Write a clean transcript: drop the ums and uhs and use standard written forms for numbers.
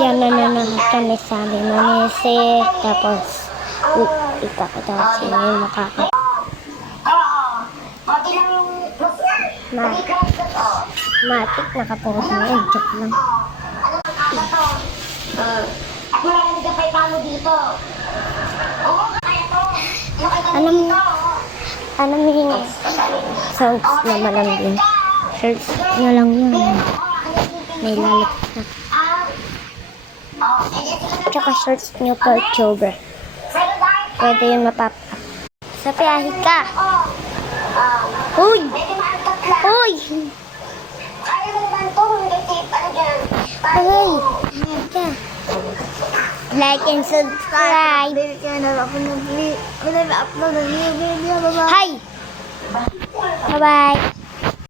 Yan na naman kami sa Limanese. Tapos, ipapatasin yung mukha ko. Matik, nakapokus na yun. Joke lang. Alam mo yun, sounds naman lang din. Search nyo lang yun. May lalat na. Tsaka search nyo po October. Pwede yun mapapa. Sa piyahe ka. Uy! Uy! Uy! Like and subscribe. Hi! Bye-bye.